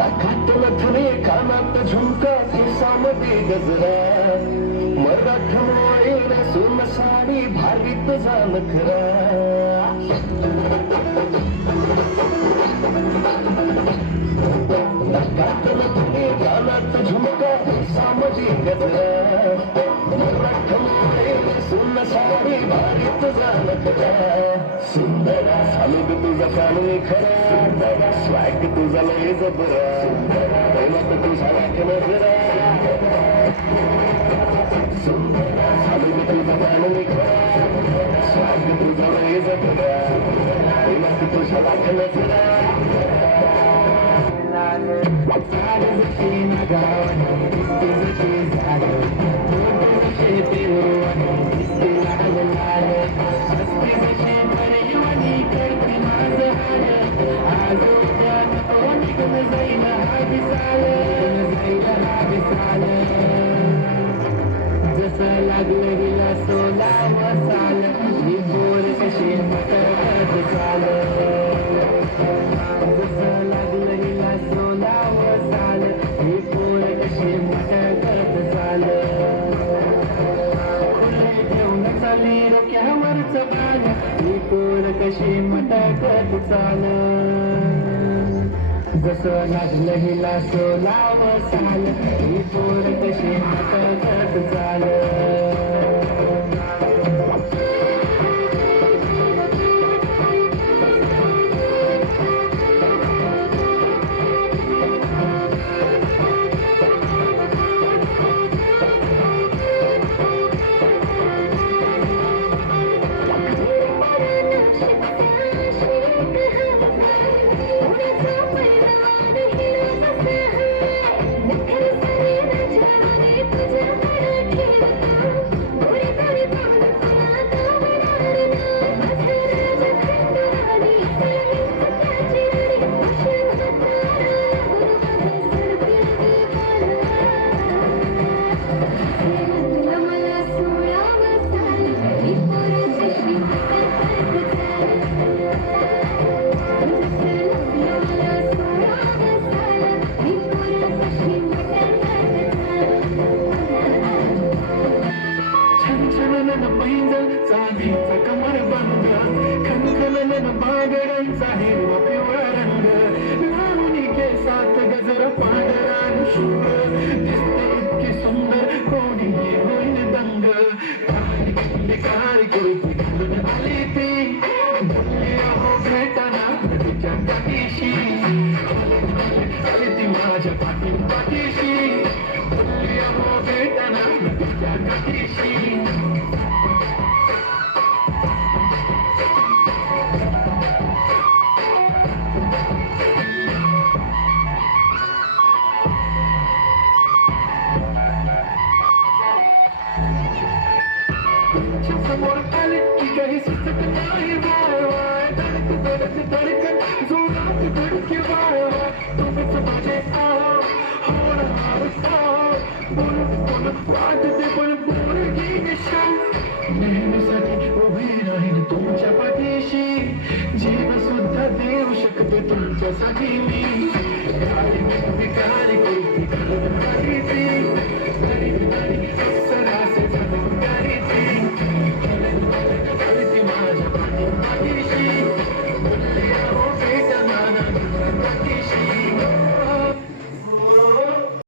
नाकात नथनी कानात झुमका केसामध्ये गजरा मराठमोळी नसून साडी भारी तुझा नखरा नाकात नथनी कानात झुमका केसामध्ये गजरा मराठमोळी नसून साडी भारी तुझा नखरा सुंदरा सालूग तुझा कानूनी खरा स्वॅग तुझा लय जबरा प्रेमात तुझा राख नजरा सुंदरा सालूग तुझा कानूनी खरा स्वॅग तुझा लय जबरा प्रेमात तुझा राख नजरा जसा लागलं हिला सोला मसाल ही बोर कशी मटकत चाल जसं लागलं हिला सोला मसाल ही बोर कशी मटकत चाल फुले घेऊन चाली डोक्यावरच बाल ही बोर कशी मटकत चाल जसं लागलं हिला सोला मसाल ही पोर कशी मटकत चाल चांदीचा कमर बंद खनखनन बागडांचा हिरवा पिवळा रंग लावणी केसात गजर पांढरा शुभ दिसते इतकी सुंदर कोणी होईन दंग कारी कुर्ती घालून आली ती बोलली अहो भेटाना तिच्या पाठीशी आली ती माझ्या पाठीशी बोलली अहो भेटाना तिच्या पाठीशी समोर आले की काही सुचत नाही वाय धडकन जोरात धडके वाय तुम्हीच माझे बोलत वाटते पण पोरगी निशान नेहमीसाठी उभी राहील तुमच्या पाठीशी जीव सुद्धा देऊ शकते तुमच्यासाठी मी कारी कुर्ती घालून आली ती